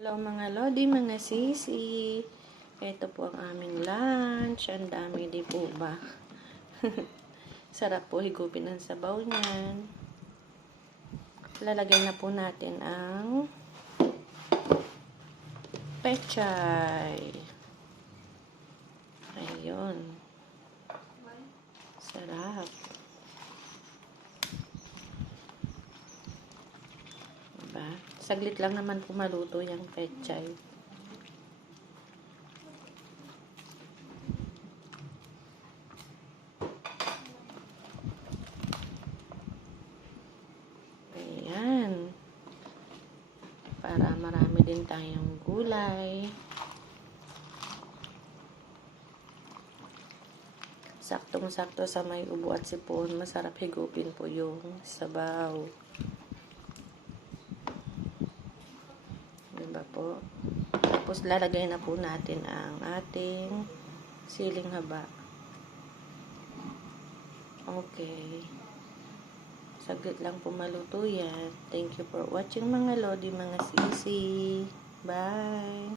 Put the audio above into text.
Hello mga lodi, mga sisi. Ito po ang aming lunch. Ang dami di po ba? Sarap po higupin ang sabaw niyan. Lalagay na po natin ang pechay. Ayun. Sarap. Diba? Saglit lang naman po maluto yung pechay. Ayan. Para marami din tayong gulay. Saktong-sakto sa may ubo at sipon. Masarap higupin po yung sabaw. Diba po? Tapos lalagay na po natin ang ating siling haba. Okay. Saglit lang po maluto yan. Thank you for watching mga lodi, mga sisi. Bye!